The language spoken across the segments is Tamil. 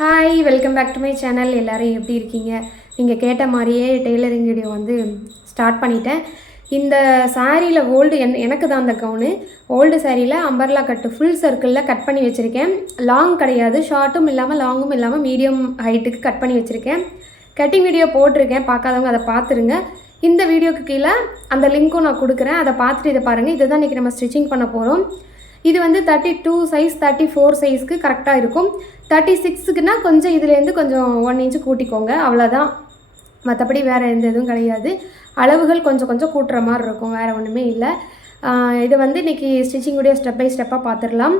Hi welcome back to my channel எல்லோரும் எப்படி இருக்கீங்க? நீங்கள் கேட்ட மாதிரியே டெய்லரிங் வீடியோ வந்து ஸ்டார்ட் பண்ணிட்டேன். இந்த சாரியில் ஓல்டு என் எனக்கு தான் அந்த கவுனு ஓல்டு சாரியில் அம்பர்லா கட்டு ஃபுல் சர்க்கிளில் கட் பண்ணி வச்சுருக்கேன். லாங் கிடையாது ஷார்ட்டும் இல்லாமல் லாங்கும் இல்லாமல் மீடியம் ஹைட்டுக்கு கட் பண்ணி வச்சுருக்கேன். கட்டிங் வீடியோ போட்டிருக்கேன் பார்க்காதவங்க அதை பார்த்துருங்க. இந்த வீடியோக்கு கீழே அந்த லிங்க்கும் நான் கொடுக்குறேன். அதை பார்த்துட்டு இதை பாருங்கள் இதுதான் இன்றைக்கி நம்ம ஸ்டிச்சிங் பண்ண போகிறோம் இது வந்து thirty two size thirty four சைஸ்க்கு கரெக்டாக இருக்கும். தேர்ட்டி சிக்ஸுக்குனா கொஞ்சம் இதுலேருந்து கொஞ்சம் ஒன் இன்ச்சு கூட்டிக்கோங்க. அவ்வளோதான் மற்றபடி வேறு எந்த இதுவும் கிடையாது. அளவுகள் கொஞ்சம் கொஞ்சம் கூட்டுற மாதிரி இருக்கும். வேறு ஒன்றுமே இல்லை. இது வந்து இன்றைக்கி ஸ்டிச்சிங்குடைய ஸ்டெப் பை ஸ்டெப்பாக பார்த்துடலாம்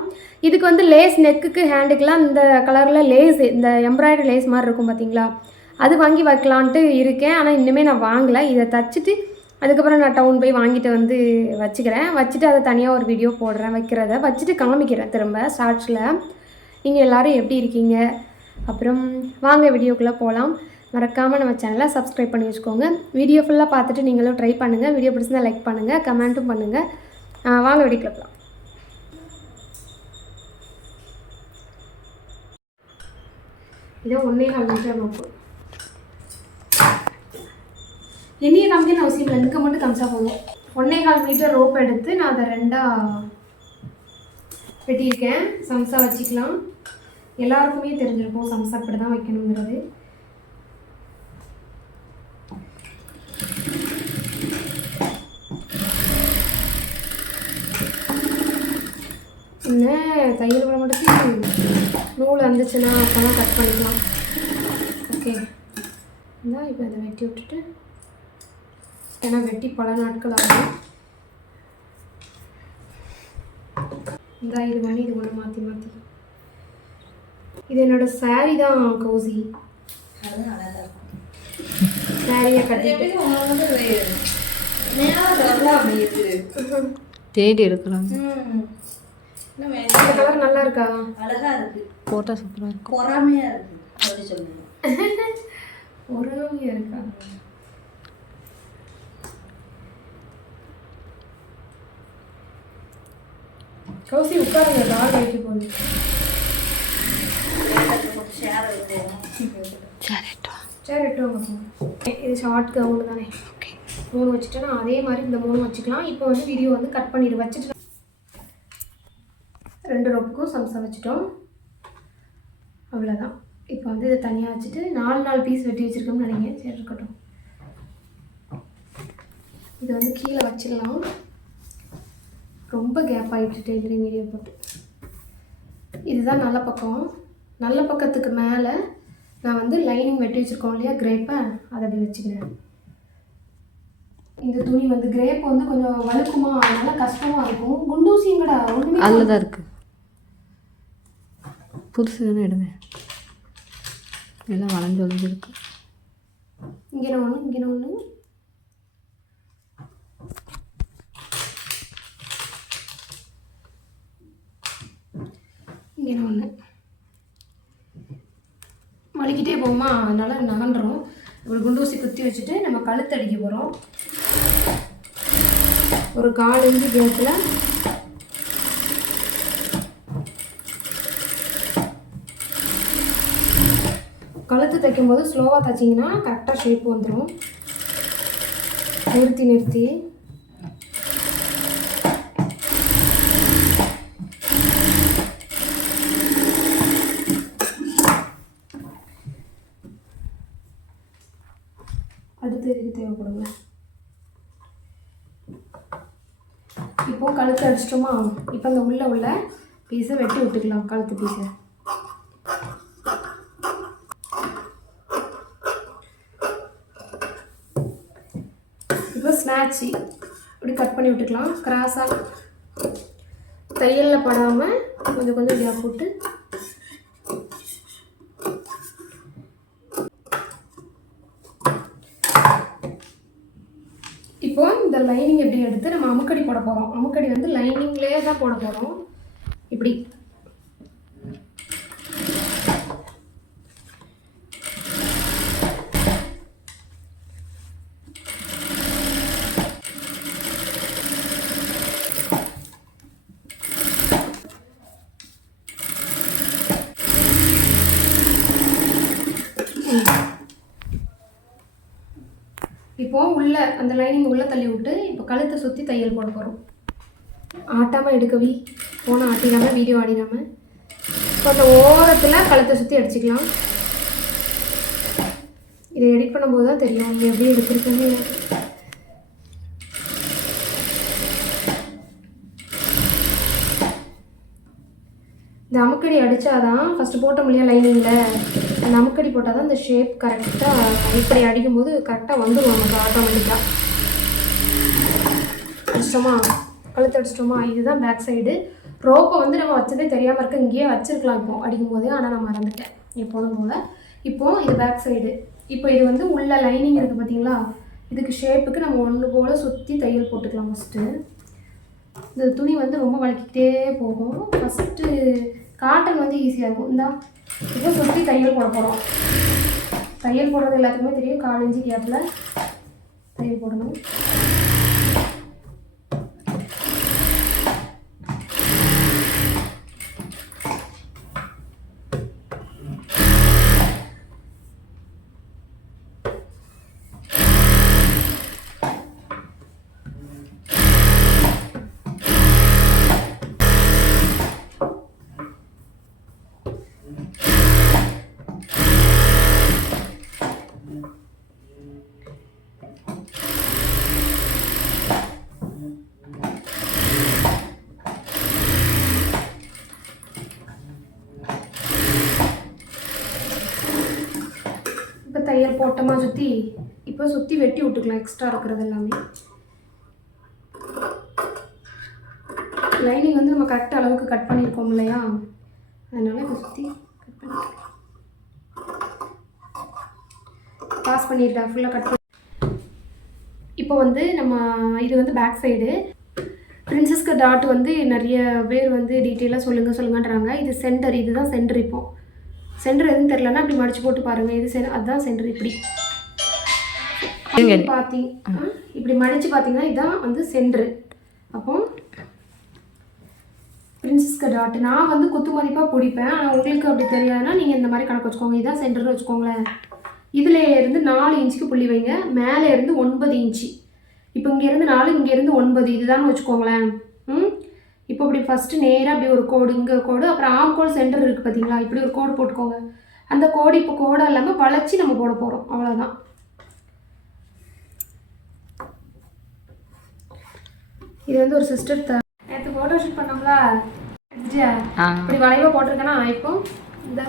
இதுக்கு வந்து லேஸ் நெக்குக்கு ஹேண்டுக்கெலாம் இந்த கலரில் லேஸ் இந்த எம்ப்ராய்டரி லேஸ் மாதிரி இருக்கும் பார்த்தீங்களா அது வாங்கி வைக்கலான்ட்டு இருக்கேன். ஆனால் இன்னுமே நான் வாங்கலை. இதை தச்சுட்டு அதுக்கப்புறம் நான் டவுன் போய் வாங்கிட்டு வந்து வச்சுக்கிறேன். வச்சுட்டு அதை தனியாக ஒரு வீடியோ போடுறேன் வைக்கிறத. வச்சுட்டு காமிக்கிறேன் திரும்ப ஷார்ட்ஸில் நீங்கள் எல்லோரும் எப்படி இருக்கீங்க? அப்புறம் வாங்க வீடியோக்குள்ளே போகலாம் மறக்காமல் நம்ம சேனலை சப்ஸ்கிரைப் பண்ணி வச்சுக்கோங்க. வீடியோ ஃபுல்லாக பார்த்துட்டு நீங்களும் ட்ரை பண்ணுங்கள் வீடியோ பிடிச்சிருந்தா லைக் பண்ணுங்கள் கமெண்ட்டும் பண்ணுங்கள் வாங்க வீடியோக்குள்ளே போகலாம் இதோ ஒன்றே கால் மீட்டர் ரோப்பு எண்ணிய காமிக்கணும் அவசியம் இல்லை. மட்டும் காமிச்சா போதும். ஒன்றே கால் மீட்டர் ரோப் எடுத்து நான் அதை ரெண்டாக வெட்டியிருக்கேன். சம்சா வச்சுக்கலாம். எல்லாருக்குமே தெரிஞ்சிருக்கும் சம்சா இப்படி தான் வைக்கணுங்கிறது. என்ன தையல் விட மட்டும் நூல் வந்துச்சுன்னா அப்போலாம் கட் பண்ணிக்கலாம். ஓகே இந்தா இப்போ அதை வெட்டி விட்டுட்டு ஏன்னா வெட்டி பல நாட்கள் ஆகும் இந்தா இது பண்ணி இது ஒன்று மாற்றி மாற்றி இது என்னோட saree தான் கௌசி. சாரியை கட்டிட்டு. தேடி எடுக்கலாம். இந்த கலர் நல்லா இருக்கா? அழகா இருக்கு போட்டா சூப்பராக இருக்கும். பொறாமையா இருக்கு. அப்படி சொல்லுங்க ஒரு இருக்கா? கௌசி உட்காருங்க. கால் வைக்க போகுது சரி இது ஷார்ட் கவுன் தானே. ஓகே மூணு வச்சுட்டேன்னா அதே மாதிரி இந்த மூணு வச்சுக்கலாம். இப்போ வந்து வீடியோ வந்து கட் பண்ணிடு. வச்சுட்டு ரெண்டு ரொப்புக்கும் சம்சா வச்சுட்டோம் அவ்வளோதான் இப்போ வந்து இதை தனியாக வச்சுட்டு நாலு நாலு பீஸ் வெட்டி வச்சுருக்கோம்னு நினைக்கிறேன். சரி இருக்கட்டும். இதை வந்து கீழே வச்சிடலாம். ரொம்ப கேப் ஆகிட்டு டெய்லரிங் வீடியோ போட்டு. இதுதான் நல்ல பக்கம். நல்ல பக்கத்துக்கு மேலே நான் வந்து லைனிங் வெட்டி வச்சுருக்கோம் இல்லையா கிரேப்பை அதை அப்படி வச்சுக்கிறேன். இந்த துணி வந்து கிரேப் வந்து கொஞ்சம் வழுக்குமா? அதனால கஷ்டமாக இருக்கும். குண்டூசிங்கடா ஒன்றுமே அதில் தான் இருக்கு. புதுசு தானே எடுங்க. எல்லாம் வளைஞ்சு வளைஞ்சு இருக்கு. இங்கே ஒன்று இங்கே ஒன்று இங்கே ஒன்று மலிக்கிட்டே போகுமா? அதனால் நகன்றோம் ஒரு குண்டூசி குத்தி வச்சுட்டு நம்ம கழுத்து அடிக்க போகிறோம் ஒரு கால் இஞ்சி கேப்பில் கழுத்து தைக்கும்போது ஸ்லோவாக தைச்சிங்கன்னா கரெக்டாக ஷேப் வந்துடும் நிறுத்தி நிறுத்தி அடுத்து இதுக்கு தேவைப்படுங்க இப்போ கழுத்து அடிச்சிட்டோமா? இப்போ அந்த உள்ள உள்ள பீஸை வெட்டி விட்டுக்கலாம். கழுத்து பீஸை. இப்போ ஸ்நாட்சி இப்படி கட் பண்ணி விட்டுக்கலாம். கிராஸாக தையலில் படாமல் கொஞ்சம் கொஞ்சம் கேப் போட்டு இப்போ இந்த லைனிங் எப்படி எடுத்து நம்ம அமுக்கடி போட போகிறோம் அமுக்கடி வந்து லைனிங்லேயே தான் போட போகிறோம் இப்படி. இப்போ உள்ள அந்த லைனிங் உள்ள தள்ளி விட்டு கழுத்தை சுற்றி தையல் போட போகிறோம் ஆட்டாமல் எடுக்கவி. ஃபோனை ஆட்டிடாமல் வீடியோ ஆடிடாமல் இப்போ அந்த ஓரத்தில் கழுத்தை சுற்றி அடிச்சுக்கலாம். இதை எடிட் பண்ணும்போது தான் தெரியும் இங்கே எப்படி எடுத்திருக்கேன்னு. இந்த அமுக்கடி அடித்தாதான் ஃபஸ்ட்டு போட்ட முடியாது லைனிங்கில் அந்த அமுக்கடி போட்டால் தான் இந்த ஷேப் கரெக்டாக இப்படி அடிக்கும்போது கரெக்டாக வந்துடும் நமக்கு ஆட்டோமேட்டிக்காக அடிச்சிட்டோமா? கழுத்து அடிச்சிட்டோமா? இதுதான் பேக் சைடு ரோப்பை வந்து நம்ம வச்சதே தெரியாமல் இருக்க இங்கேயே வச்சிருக்கலாம் இப்போ அடிக்கும் போதே ஆனால் நான் மறந்துட்டேன். எப்போதும் போல். இப்போ இது பேக் சைடு இப்போ இது வந்து உள்ள லைனிங் இருக்குது பார்த்தீங்களா இதுக்கு ஷேப்புக்கு நம்ம ஒன்று போல் சுற்றி தையல் போட்டுக்கலாம் ஃபஸ்ட்டு இந்த துணி வந்து ரொம்ப வலிக்கிட்டே போகும். ஃபஸ்ட்டு காட்டன் வந்து ஈஸியாக இருக்கும். இந்தா இப்போ சுற்றி தையல் போட போகிறோம் தையல் போடுறது எல்லாத்துக்குமே தெரியும். கால் கேப்பில் தையல் போடணும். ஓட்டமாக சுற்றி இப்போ சுற்றி வெட்டி விட்டுக்கலாம் எக்ஸ்ட்ரா இருக்கிறது எல்லாமே. லைனிங் வந்து நம்ம கரெக்ட் அளவுக்கு கட் பண்ணியிருக்கோம் இல்லையா? அதனால் இப்போ சுற்றி கட் பண்ணிக்கலாம் பாஸ் பண்ணிட்டேன் ஃபுல்லாக கட் பண்ணி இப்போ வந்து நம்ம இது வந்து பேக் சைடு பிரின்சஸ்க்கு டாட் வந்து நிறைய பேர் வந்து டீட்டெயிலாக சொல்லுங்கள் சொல்லுங்கன்றாங்க. இது சென்டர் இதுதான் சென்டர் இப்போது சென்டர் எதுவும் தெரிலன்னா அப்படி மடிச்சு போட்டு பாருங்க. இது சென் அதுதான் சென்டர் இப்படி. பார்த்தீங்க இப்படி மடிச்சு பார்த்தீங்கன்னா இதுதான் வந்து சென்டர். அப்போ பிரின்சஸ்க்கு டாட் நான் வந்து குத்து மதிப்பாக பிடிப்பேன். ஆனால் உங்களுக்கு அப்படி தெரியாதுன்னா நீங்கள் இந்த மாதிரி கணக்கு வச்சுக்கோங்க. இதுதான் சென்டர்னு வச்சுக்கோங்களேன். இதில் இருந்து நாலு இன்ச்சுக்கு புள்ளி வைங்க. மேலே இருந்து ஒன்பது இன்ச்சு. இப்போ இங்கேருந்து நாலு இங்கேருந்து ஒன்பது. இதுதான் வச்சுக்கோங்களேன். ம்? இப்போ இப்படி ஃபஸ்ட்டு நேராக அப்படி ஒரு கோடு இங்கே கோடு அப்புறம் ஆம் கோடு சென்டர் இருக்குது பார்த்தீங்களா இப்படி ஒரு கோடு போட்டுக்கோங்க. அந்த கோடு இப்போ கோடாக இல்லாமல் வளைச்சி நம்ம போட போகிறோம் அவ்வளோதான் இது வந்து ஒரு சிஸ்டர் த நேற்று ஃபோட்டோ ஷூட் பண்ணோம்ல? இப்படி வளைவாக போட்டிருக்கேனா? இப்போ இந்த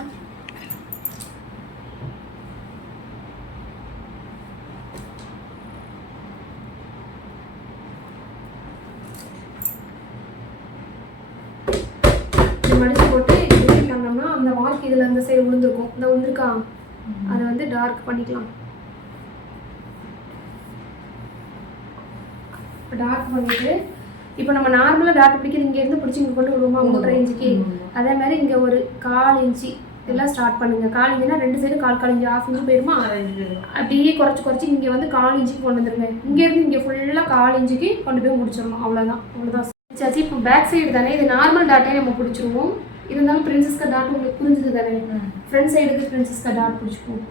இப்படி மடிச்சு போட்டு இப்படி பண்ணோம்னா அந்த சைடு விழுந்திருக்கும் இந்த விழுந்திருக்கா அதை வந்து டார்க் பண்ணிக்கலாம். டார்க் பண்ணிட்டு இப்போ நம்ம நார்மலாக டாட் பிடிக்கிறது இங்கேருந்து பிடிச்சி இங்கே கொண்டு விடுவோமா மூன்றரை இன்ச்சுக்கு அதே மாதிரி இங்கே ஒரு கால் இன்ச்சு இதெல்லாம் ஸ்டார்ட் பண்ணுங்க. கால் இன்ச்சுனா ரெண்டு சைடு கால் கால் இன்ச்சு ஆஃப் இன்ச்சு போயிருமா? அப்படியே குறைச்சி குறைச்சி இங்கே வந்து கால் இன்ச்சுக்கு கொண்டு வந்துருங்க. இங்கேருந்து இங்கே ஃபுல்லாக கால் இன்ச்சுக்கு கொண்டு போய் முடிச்சிடணும். அவ்வளோதான் அவ்வளோதான் இப்போ பேக் சைடு தானே இது நார்மல் டாட்டே நம்ம பிடிச்சிருவோம். இருந்தாலும் பிரின்சஸ் கட் டாட் உங்களுக்கு புரிஞ்சுது தானே? ஃப்ரண்ட் சைடுக்கு பிரின்சஸ் கட் டாட் பிடிச்சிப்போம்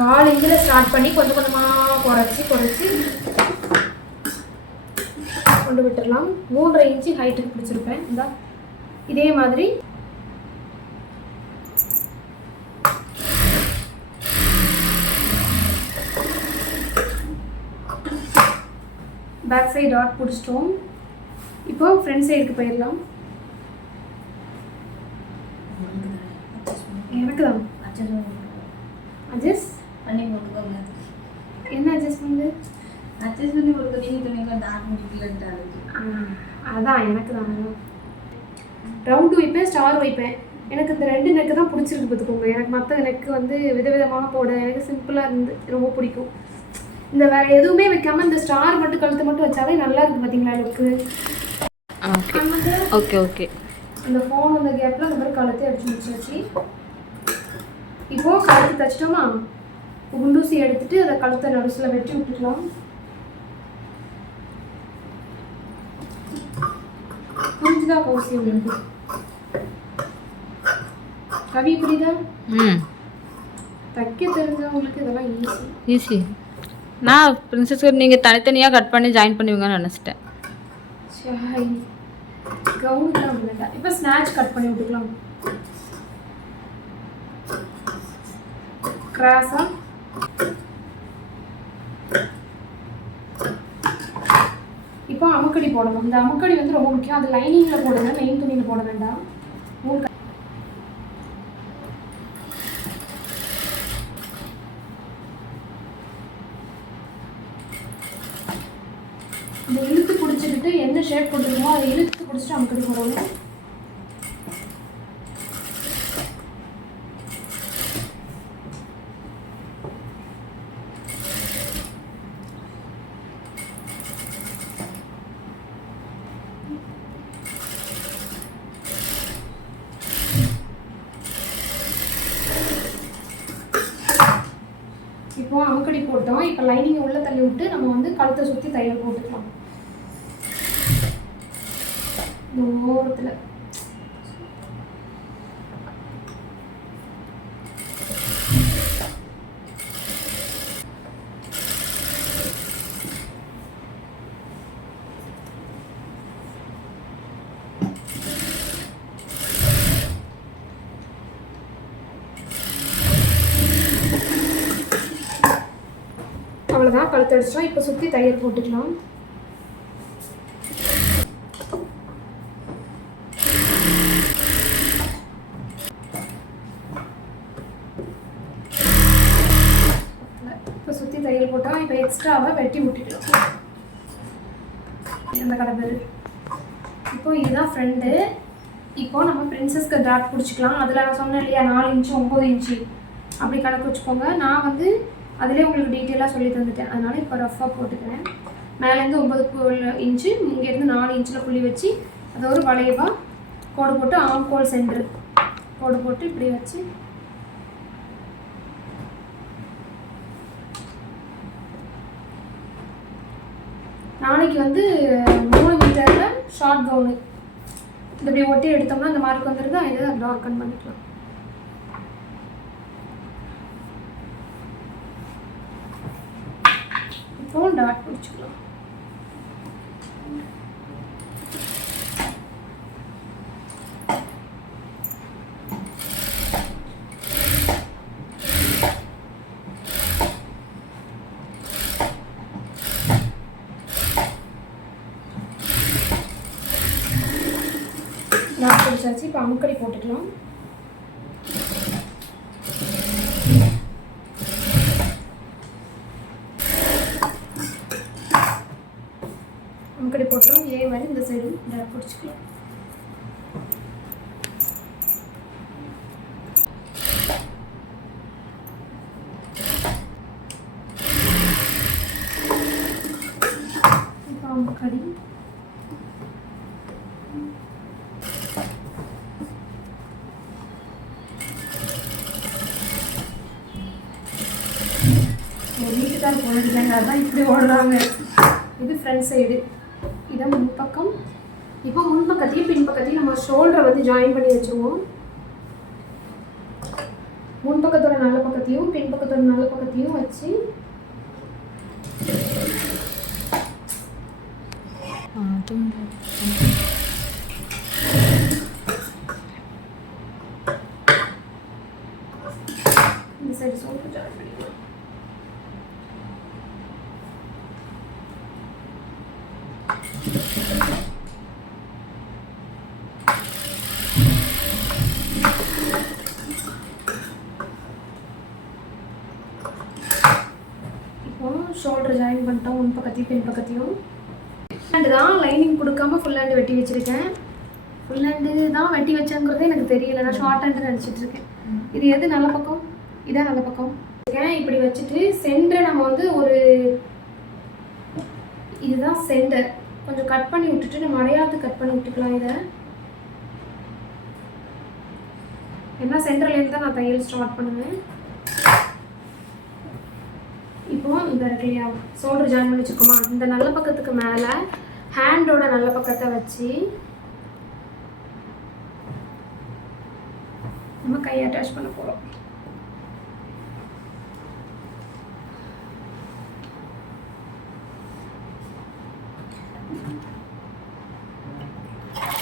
கால் இன்ச்சில் ஸ்டார்ட் பண்ணி கொஞ்சம் கொஞ்சமாக குறைச்சி குறைச்சி கொண்டு விட்டுடலாம். மூன்றரை இன்ச்சு ஹைட்டுக்கு பிடிச்சிருப்பேன். இந்தா இதே மாதிரி. பேக் சைடு டாட் பிடிச்சிட்டோம். இப்போ ஃப்ரண்ட் சைடுக்கு போயிடலாம். எனக்கு தான். அட்ஜஸ்ட் பண்ணி போட்டுக்கோங்க என்ன அட்ஜஸ்ட் பண்ணுது அட்ஜஸ்ட் பண்ணி கொடுக்க நீங்க துணிக்குள்ள டாட் முடிக்கலன்ட்டாரு அதான் எனக்கு தான். ரவுண்டு வைப்பேன் ஸ்டார் வைப்பேன். எனக்கு இந்த ரெண்டு நெக்கு தான் பிடிச்சிருக்கு பார்த்துக்கோங்க. எனக்கு மற்ற நெக்கு வந்து விதவிதமாக போட எனக்கு சிம்பிளாக இருந்து ரொம்ப பிடிக்கும். இந்த வேற எதுவுமே வைக்காம இந்த ஸ்டார் மட்டும் கழுத்து மட்டும் வச்சாவே நல்லா இருக்கு பார்த்தீங்களா எனக்கு ஓகே. Okay okay. அந்த ஃபோன் வந்த கேப்பில் அந்த மாதிரி கழுத்தை அடிச்சு முடிச்சாச்சு. இப்போ கழுத்து தச்சிட்டோமா? குண்டூசி எடுத்துட்டு அதை கழுத்தை நடுசில் வெட்டி விட்டுக்கலாம். புரிஞ்சுதா கௌசி உங்களுக்கு? கவி புரியுதா? ம். தைக்க தெரிஞ்சவங்களுக்கு இதெல்லாம் ஈஸி ஈஸி நான் பிரின்சஸ்க்கு நீங்கள் தனித்தனியாக கட் பண்ணி ஜாயின் பண்ணுவீங்கன்னு நினச்சிட்டேன். கவுனுக்குலாம் வேண்டாம் இப்போ ஸ்நாட்ச் கட் பண்ணி விட்டுக்கலாம். கிராஸா இப்போ அமுக்கடி போடணும். இந்த அமுக்கடி வந்து ரொம்ப முக்கியம். அது லைனிங்கில் போடுங்க. மெயின் துணியில் போட வேண்டாம். நூல் இந்த இழுத்து பிடிச்சிக்கிட்டு என்ன ஷேப் போட்டுருக்கோமோ அதை இழுத்து பிடிச்சிட்டு அமுக்கடி போடணும். இப்போ அமுக்கடி போட்டோம். இப்போ லைனிங்கை உள்ளே தள்ளி விட்டு நம்ம வந்து கழுத்தை சுற்றி தையல் போட்டுக்கலாம். இந்த ஓரத்தில். அவ்வளோதான் இப்போ சுற்றி தையல் போட்டுக்கலாம். இப்போ சுற்றி தையல் போட்டோம் இப்போ எக்ஸ்ட்ராவை வெட்டி விட்டுக்கலாம். அந்த கடவுள். இப்போ இதுதான் ஃப்ரெண்டு இப்போ நம்ம பிரின்சஸ்க்கு டாட் பிடிச்சிக்கலாம். அதில் நான் சொன்னேன் இல்லையா நாலு இன்ச்சு ஒம்பது இன்ச்சு அப்படி கணக்கு வச்சுக்கோங்க. நான் வந்து அதிலே உங்களுக்கு டீட்டெயிலாக சொல்லி தந்துட்டேன். அதனால இப்போ ரஃபாக போட்டுக்கிறேன். மேலேருந்து ஒம்பது இன்ச்சு இங்கேருந்து நாலு இன்ச்சில் புள்ளி வச்சு அதை ஒரு வளைவாக கோடு போட்டு ஆம்கோல் சென்டர் கோடு போட்டு இப்படி வச்சு. நாளைக்கு வந்து மூணு மீட்டரில் ஷார்ட் கவுனு இப்படி ஒட்டி எடுத்தோம்னா அந்த மார்க் வந்துருது இதை டார்க்கன் பண்ணிக்கலாம். இப்போவும் டாட் பிடிச்சிக்கலாம் டாட் பிடிச்சாச்சு இப்போ அமுக்கடி போட்டுக்கலாம் அமுக்கடி போட்டோம் ஏ மாதிரி இந்த சைடு டாட் பிடிச்சிக்கலாம் இப்போ அமுக்கடி என் வீட்டுக்கார் போனதுக்காங்க அதான் இப்படி ஓடுறாங்க. இது ஃப்ரண்ட் சைடு இதான் முன்பக்கம். இப்போ முன்பக்கத்தையும் பின்பக்கத்தையும் நம்ம ஷோல்டரை வந்து ஜாயின் பண்ணி வச்சுருவோம். முன்பக்கத்தோட நல்ல பக்கத்தையும் பின்பக்கத்தோட நல்ல பக்கத்தையும் வச்சு இந்த சைடு ஷோல்டர் ஜாயின் பண்ணிக்கலாம் இப்போ ஷோல்டர் ஜாயின் பண்ணிட்டோம் முன் பக்கத்தையும் பின் பக்கத்தையும் ஹேண்டு தான் லைனிங் கொடுக்காம ஃபுல் ஹேண்டு வெட்டி வச்சிருக்கேன். ஃபுல் ஹேண்டு தான் வெட்டி வச்சேங்கிறதே எனக்கு தெரியல. நான் ஷார்ட் ஹேண்டு நினச்சிட்டு இருக்கேன். இது எது நல்ல பக்கம்? இதான் நல்ல பக்கம். இப்படி வச்சுட்டு சென்டரை நம்ம வந்து ஒரு இதுதான் சென்டர் கொஞ்சம் கட் பண்ணி விட்டுட்டு நம்ம அடையாளத்து கட் பண்ணி விட்டுக்கலாம் இதை. ஏன்னா சென்டர்லேருந்து தான் நான் தையல் ஸ்டார்ட் பண்ணுவேன். இப்போ இந்த இருக்கு இல்லையா? ஷோல்டர் ஜாயின் பண்ணி வச்சுக்கோமா இந்த நல்ல பக்கத்துக்கு மேலே ஹேண்டோட நல்ல பக்கத்தை வச்சு நம்ம கையை அட்டாச் பண்ண போகிறோம்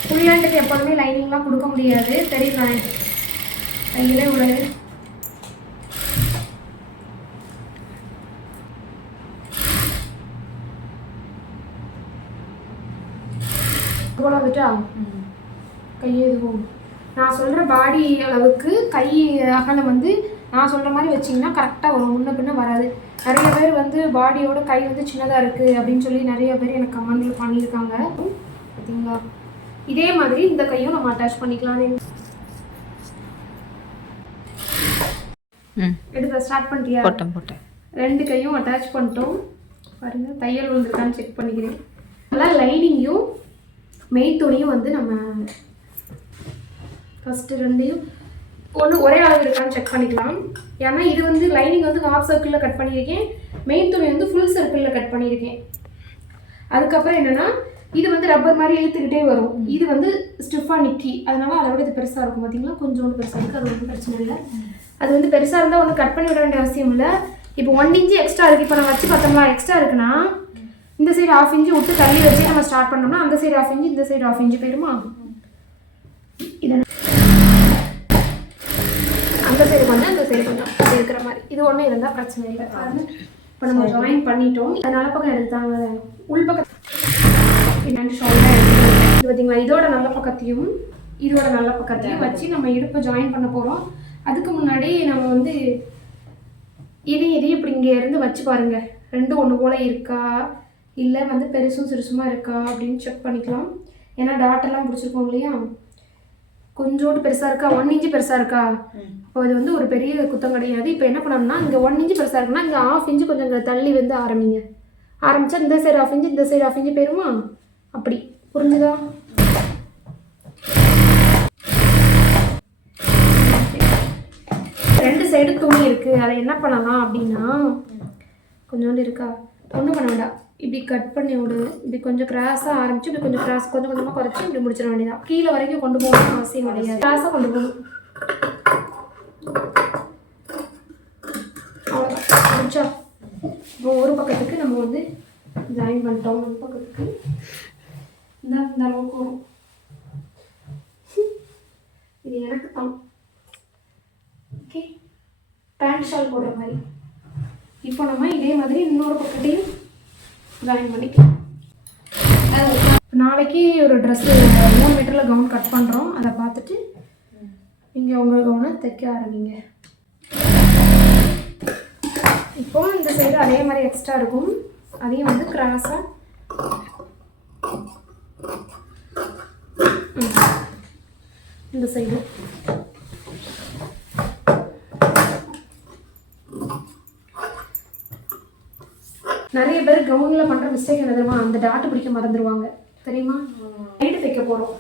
புள்ளியாண்டுக்கு எப்போதுமே லைனிங்லாம் கொடுக்க முடியாது. தெரியுமா? கையிலே உள்ளது வந்துட்டா கையை இதுவும் நான் சொல்கிற பாடி அளவுக்கு கை அகலம் வந்து நான் சொல்கிற மாதிரி வச்சிங்கன்னா கரெக்டாக வரும். முன்ன பின்ன வராது. நிறைய பேர் வந்து பாடியோட கை வந்து சின்னதாக இருக்குது அப்படின்னு சொல்லி நிறைய பேர் எனக்கு கமெண்ட்ல பண்ணியிருக்காங்க. பார்த்தீங்களா இதே மாதிரி இந்த கையும் நம்ம அட்டாச் பண்ணிக்கலாம் ம். எடுக்க ஸ்டார்ட் பண்ணிட்டியா? போட்டேன் போட்டேன். ரெண்டு கையும் அட்டாச் பண்ணிட்டோம். பாருங்க தையல் விழுந்துருக்கான்னு செக் பண்ணிக்கிறேன். நல்லா லைனிங்கையும் மெயின் துணியும் வந்து நம்ம ஃபஸ்ட்டு ரெண்டையும் ஒன்று ஒரே அளவு இருக்கான்னு செக் பண்ணிக்கலாம். ஏன்னா இது வந்து லைனிங் வந்து ஹாஃப் சர்க்கிளில் கட் பண்ணியிருக்கேன். மெயின் துணி வந்து ஃபுல் சர்க்கிளில் கட் பண்ணியிருக்கேன். அதுக்கப்புறம் என்னென்னா இது வந்து ரப்பர் மாதிரி இழுத்துக்கிட்டே வரும். இது வந்து ஸ்டிஃபாக நிக்கி. அதனால அதை விட இது பெருசாக இருக்கும். பார்த்தீங்களா கொஞ்சோண்டு பெருசாக இருக்குது அது ஒன்றும் பிரச்சனை இல்லை. அது வந்து பெருசாக இருந்தால் ஒன்றும் கட் பண்ணி விட வேண்டிய அவசியம் இல்லை. இப்போ ஒன் இன்ச்சு எக்ஸ்ட்ரா இருக்குது இப்போ நான் வச்சு பார்த்தோம்னா எக்ஸ்ட்ரா இருக்குன்னா இந்த சைடு ஆஃப் இன்ச்சு விட்டு தள்ளி வச்சு நம்ம ஸ்டார்ட் பண்ணோம்னா அந்த சைடு ஆஃப் இன்ச்சு இந்த சைடு ஆஃப் இன்ச்சு போயிருமா? இதை அந்த சைடு கொஞ்சம் அந்த சைடு கொஞ்சம் அப்படி இருக்கிற மாதிரி. இது ஒன்றும் இருந்தால் பிரச்சனை இல்லை. அது இப்போ நம்ம ஜாயின் பண்ணிட்டோம். அது நல்ல பக்கம் எடுத்தாங்க. உள் பக்கம். பின்னாடி ஷோல்டர் இது பார்த்தீங்களா இதோட நல்ல பக்கத்தையும் இதோட நல்ல பக்கத்தையும் வச்சு நம்ம இடுப்பை ஜாயின் பண்ண போகிறோம் அதுக்கு முன்னாடி நம்ம வந்து இதையும் இதையும் இப்படி இங்கே இருந்து வச்சு பாருங்க. ரெண்டும் ஒன்று போல இருக்கா? இல்லை வந்து பெருசும் சிறுசுமா இருக்கா அப்படின்னு செக் பண்ணிக்கலாம். ஏன்னா டாட்டெல்லாம் பிடிச்சிருக்கோம் இல்லையா? கொஞ்சோண்டு பெருசாக இருக்கா? ஒன் இன்ச்சு பெருசாக இருக்கா? அப்போ இது வந்து ஒரு பெரிய குத்தம் கிடையாது. இப்போ என்ன பண்ணணும்னா இங்கே ஒன் இன்ச்சு பெருசாக இருக்குன்னா இங்கே ஆஃப் இன்ச்சு கொஞ்சம் தள்ளி வந்து ஆரம்பிங்க. ஆரம்பிச்சா இந்த சைடு ஆஃப் இன்ச்சு இந்த சைடு ஆஃப் இன்ச்சு போயிருமா? அப்படி. புரிஞ்சுதா? ரெண்டு சைடு துணி இருக்கு. அதை என்ன பண்ணலாம் அப்படின்னா கொஞ்சோண்டு இருக்கா? ஒன்றும் பண்ண வேண்டாம். இப்படி கட் பண்ணி விடு. இப்படி கொஞ்சம் கிராஸாக ஆரம்பிச்சு இப்படி கொஞ்சம் கிராஸ் கொஞ்சம் கொஞ்சமாக குறைச்சி இப்படி முடிச்சிட வேண்டியதான் கீழே வரைக்கும் கொண்டு போகணும்னு அவசியம் கிடையாது. கிராஸாக கொண்டு போகணும். அவ்வளோதான் முடிச்சா? இப்போ ஒரு பக்கத்துக்கு நம்ம வந்து ஜாயின் பண்ணிட்டோம். ஒரு பக்கத்துக்கு இந்த இந்த அளவுக்கு வரும். இது எனக்கு தான். ஓகே பேண்ட் ஷால் போடுற மாதிரி. இப்போ நம்ம இதே மாதிரி இன்னொரு பக்கத்தையும் ஜாயின் பண்ணிக்கலாம் நாளைக்கு ஒரு ட்ரெஸ்ஸு மூணு மீட்டரில் கவுன் கட் பண்ணுறோம் அதை பார்த்துட்டு நீங்கள் உங்கள் கவுனை தைக்க ஆரம்பிங்க. இப்போ இந்த சைடு அதே மாதிரி எக்ஸ்ட்ரா இருக்கும். அதையும் வந்து கிராஸாக இந்த சைடு நிறைய பண்ணுற மிஸ்டேக் என்ன தெரியுமா? அந்த டாட்டு பிடிக்க மறந்துடுவாங்க தெரியுமா? சைடு தைக்க போகிறோம்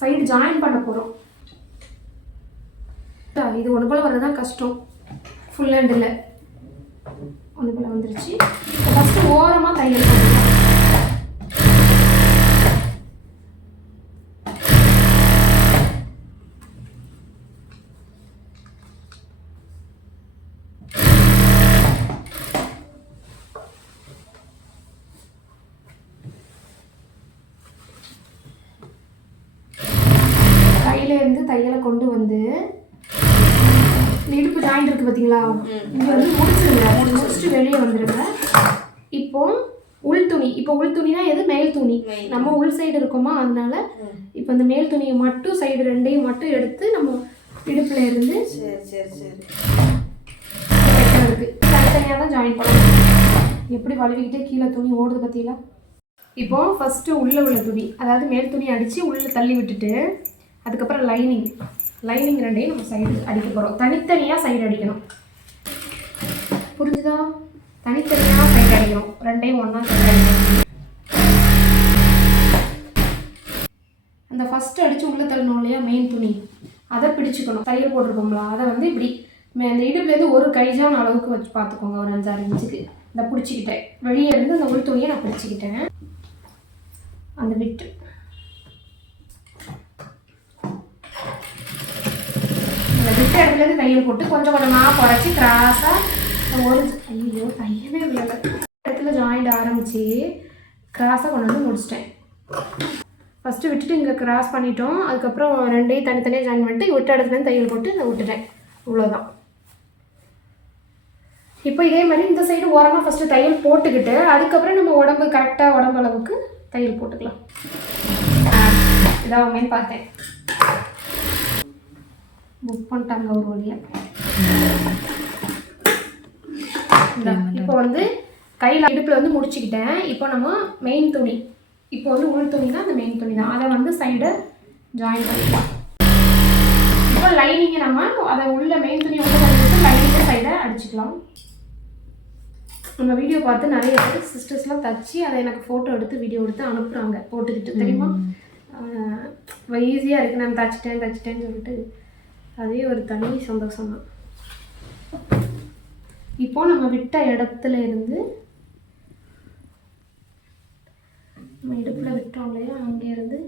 சைடு ஜாயின் பண்ண போகிறோம் இது ஒன்று போல் வரது தான் கஷ்டம் ஃபுல் ஹேண்டில் ஒன்று போல் வந்துருச்சு. ஃபஸ்ட்டு ஓரமாக தையல் போடணும். கையில கொண்டு வந்து இடுப்பு ஜாயிண்ட் இருக்கு பார்த்தீங்களா இங்கே வந்து முடிச்சிருங்க. முடிச்சுட்டு வெளியே வந்துடுங்க இப்போ உள் துணி. இப்போ உள் துணினா எது? மேல் துணி. நம்ம உள் சைடு இருக்கோமா? அதனால இப்போ இந்த மேல் துணியை மட்டும் சைடு ரெண்டையும் மட்டும் எடுத்து நம்ம இடுப்புல இருந்து சரி சரி சரி. தைக்கிறதுக்கு தனித்தனியாக தான் ஜாயின் பண்ணணும். எப்படி வழுவிக்கிட்டே கீழே துணி ஓடுது பார்த்தீங்களா இப்போ ஃபஸ்ட்டு உள்ளே உள்ள துணி. அதாவது மேல் துணி அடித்து உள்ளே தள்ளி விட்டுட்டு அதுக்கப்புறம் லைனிங் லைனிங் ரெண்டையும் நம்ம சைடு அடிக்க போகிறோம் தனித்தனியாக சைடு அடிக்கணும். புரிஞ்சுதா? தனித்தனியாக சைடு அடிக்கணும். ரெண்டையும் ஒன்றா சைடு அடிக்கணும். அந்த ஃபஸ்ட்டு அடித்து உள்ளே தள்ளணும் இல்லையா? மெயின் துணி. அதை பிடிச்சிக்கணும். தையல் போட்டிருக்கோம்ல அதை வந்து இப்படி மே- அந்த இடுப்புலேருந்து ஒரு கைஜான் அளவுக்கு வச்சு பார்த்துக்கோங்க ஒரு அஞ்சாறு இன்ச்சுக்கு. இந்த பிடிச்சிக்கிட்டேன். வெளியே இருந்து அந்த உள் துணியை நான் பிடிச்சிக்கிட்டேன். அந்த விட்டு இந்த விட்ட இடத்துலேருந்து தையல் போட்டு கொஞ்சம் கொஞ்சமாக குறைச்சி கிராஸாக ஒரு ஐயோ தையலே விழல இடத்துல ஜாயிண்ட் ஆரம்பித்து கிராஸாக கொண்டு வந்து முடிச்சிட்டேன். ஃபஸ்ட்டு விட்டுட்டு இங்கே கிராஸ் பண்ணிட்டோம். அதுக்கப்புறம் ரெண்டையும் தனித்தனியாக ஜாயின் பண்ணிட்டு விட்ட இடத்துலேருந்து தையல் போட்டு நான் விட்டுட்டேன். இவ்வளோதான் இப்போ இதே மாதிரி இந்த சைடு ஓரமாக ஃபஸ்ட்டு தையல் போட்டுக்கிட்டு அதுக்கப்புறம் நம்ம உடம்பு கரெக்டாக உடம்பு அளவுக்கு தையல் போட்டுக்கலாம். இதாகுமேன்னு பார்த்தேன். புக் பண்ணிட்டாங்க ஒரு வழியாக இப்போ வந்து கையில் இடுப்பில் வந்து முடிச்சுக்கிட்டேன். இப்போ நம்ம மெயின் துணி. இப்போ வந்து உள் துணி தான் அந்த மெயின் துணி தான் அதை வந்து சைடை ஜாயின் பண்ணிக்கலாம். இப்போ லைனிங்கை நம்ம அதை உள்ள மெயின் துணி உள்ள பண்ணிட்டு லைனிங்கை சைடை அடிச்சுக்கலாம். நம்ம வீடியோ பார்த்து நிறைய பேர் சிஸ்டர்ஸ்லாம் தச்சு அதை எனக்கு ஃபோட்டோ எடுத்து வீடியோ எடுத்து அனுப்புகிறாங்க போட்டுக்கிட்டு தெரியுமா? ஈஸியாக இருக்குது நான் தச்சிட்டேன் தச்சிட்டேன்னு சொல்லிட்டு. அதே ஒரு தனி சந்தோஷம் தான். இப்போ நம்ம விட்ட இடத்துல இருந்து நம்ம இடுப்பில் விட்டோம் இல்லையா? அங்கே இருந்து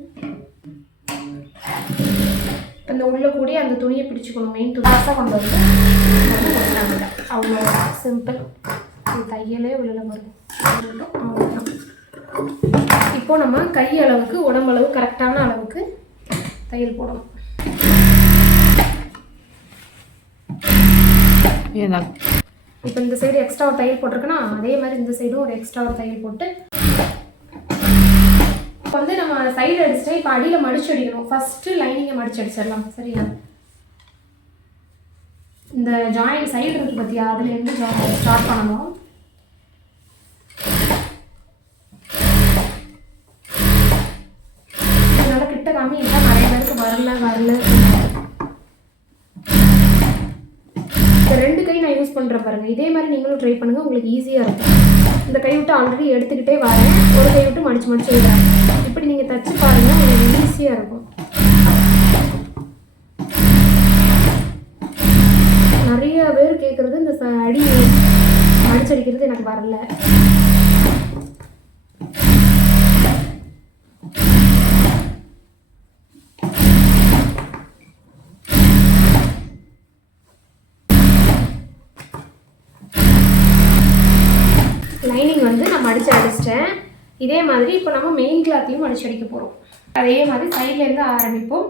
இப்போ இந்த உள்ள கூடிய அந்த துணியை பிடிச்சிக்கணும். மெயின் துணி. கொண்டு வந்து அவ்வளோ சிம்பிள் தையலே உள்ள வரும். இப்போ நம்ம கை அளவுக்கு உடம்பளவு கரெக்டான அளவுக்கு தையல் போடணும். இதுதான் இப்போ இந்த சைடு எக்ஸ்ட்ரா ஒரு தையல் போட்டிருக்குன்னா அதே மாதிரி இந்த சைடும் ஒரு எக்ஸ்ட்ரா ஒரு தையல் போட்டு இப்போ வந்து நம்ம சைடு அடிச்சுட்டு இப்போ அடியில் மடிச்சு அடிக்கணும். ஃபஸ்ட்டு லைனிங்கை மடிச்சு அடிச்சிடலாம். சரியா? இந்த ஜாயின் சைடு இருக்கு பார்த்தியா அதுலேருந்து ஜாயின் ஸ்டார்ட் பண்ணணும். அதனால் கிட்ட கம்மி இல்லை நிறைய பேருக்கு வரல வரல இந்த ரெண்டு கை நான் யூஸ் பண்ணுறேன் பாருங்க. இதே மாதிரி நீங்களும் ட்ரை பண்ணுங்க. உங்களுக்கு ஈஸியாக இருக்கும். இந்த கை விட்டு ஆல்ரெடி எடுத்துக்கிட்டே வரேன். ஒரு கை விட்டு மடிச்சு மடிச்சு விடுறேன். இப்படி நீங்கள் தச்சு பாருங்க. உங்களுக்கு ஈஸியாக இருக்கும். நிறைய பேர் கேட்குறது இந்த அடி அடிச்சடிக்கிறது எனக்கு வரல. நான் மடித்து அடிச்சிட்டேன். இதே மாதிரி இப்போ நம்ம மெயின் கிளாத்லேயும் மடிச்சடிக்க போகிறோம் அதே மாதிரி சைட்லேருந்து ஆரம்பிப்போம்.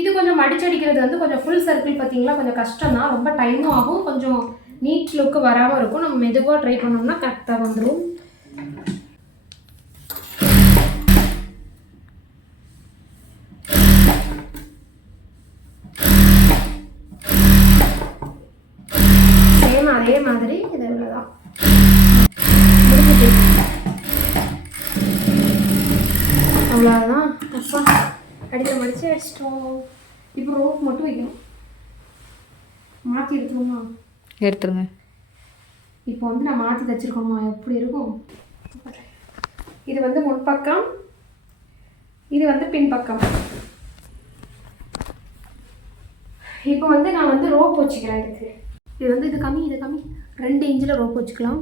இது கொஞ்சம் மடிச்சடிக்கிறது வந்து கொஞ்சம் ஃபுல் சர்க்கிள் பார்த்தீங்களா? கொஞ்சம் கஷ்டம் தான் ரொம்ப டைமும் ஆகும். கொஞ்சம் நீட் லுக்கு வராமல் இருக்கும். நம்ம மெதுவாக ட்ரை பண்ணோம்னா கரெக்டாக வந்துடும் அடிச்சிட்டோம் இப்போ ரோப் மட்டும் வைக்கணும். மாற்றி எடுத்துருமா எடுத்துருங்க. இப்போ வந்து நான் மாற்றி தச்சிருக்கோமா எப்படி இருக்கும்? இது வந்து முன்பக்கம். இது வந்து பின்பக்கம். இப்போ வந்து நான் வந்து ரோப் வச்சுக்கிறேன் இதுக்கு. இது வந்து இது கம்மி இது கம்மி. ரெண்டு இன்ச்சில் ரோப் வச்சுக்கலாம்.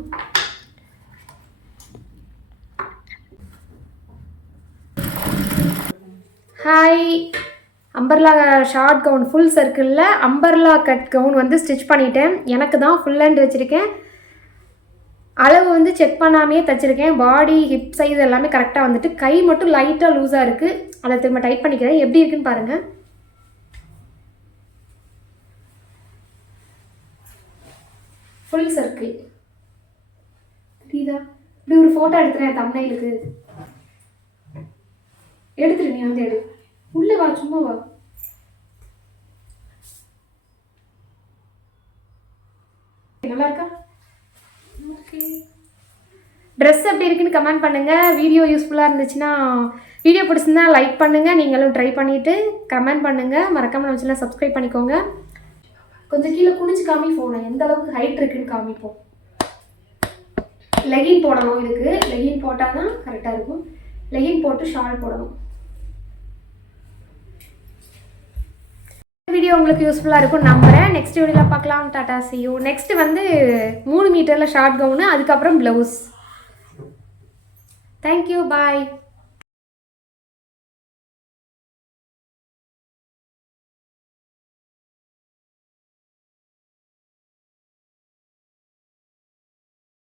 Hi umbrella short gown full சர்க்கிளில் அம்பர்லா கட் கவுன் வந்து ஸ்டிச் பண்ணிட்டேன். எனக்கு தான் ஃபுல் ஹேண்ட் வச்சுருக்கேன். அளவு வந்து செக் பண்ணாமையே தைச்சிருக்கேன். பாடி ஹிப் சைஸ் எல்லாமே கரெக்டாக வந்துட்டு கை மட்டும் லைட்டாக லூஸாக இருக்குது அதை திரும்ப டைட் பண்ணிக்கிறேன். எப்படி இருக்குன்னு பாருங்கள் ஃபுல் சர்க்கிள் தெரியுதா? இப்படி ஒரு ஃபோட்டோ எடுத்துறேன் தமிழ்நாளுக்கு எடுத்துரு நீ வந்து எடு. உள்ள வா சும்மா வா. நல்லா இருக்கா ஓகே. ட்ரெஸ் எப்படி இருக்குன்னு கமெண்ட் பண்ணுங்கள் வீடியோ யூஸ்ஃபுல்லாக இருந்துச்சுன்னா வீடியோ பிடிச்சிருந்தா லைக் பண்ணுங்கள் நீங்களும் ட்ரை பண்ணிவிட்டு கமெண்ட் பண்ணுங்கள் மறக்காமல் நம்ம சேனல் சப்ஸ்கிரைப் பண்ணிக்கோங்க. கொஞ்சம் கீழே குனிஞ்சு காமி ஃபோனை எந்த அளவுக்கு ஹைட் இருக்குன்னு காமிப்போம். லெகின் போடணும் இதுக்கு. லெகின் போட்டால் தான் கரெக்டாக இருக்கும். லெகின் போட்டு ஷால் போடணும். வீடியோ உங்களுக்கு யூஸ்ஃபுல்லாக இருக்கும் நம்புகிறேன் நெக்ஸ்ட் வீடியோவில் பார்க்கலாம் டாட்டா சியூ நெக்ஸ்ட் வந்து மூணு மீட்டரில் ஷார்ட் கவுனு அதுக்கப்புறம் ப்ளவுஸ் தேங்க்யூ பாய்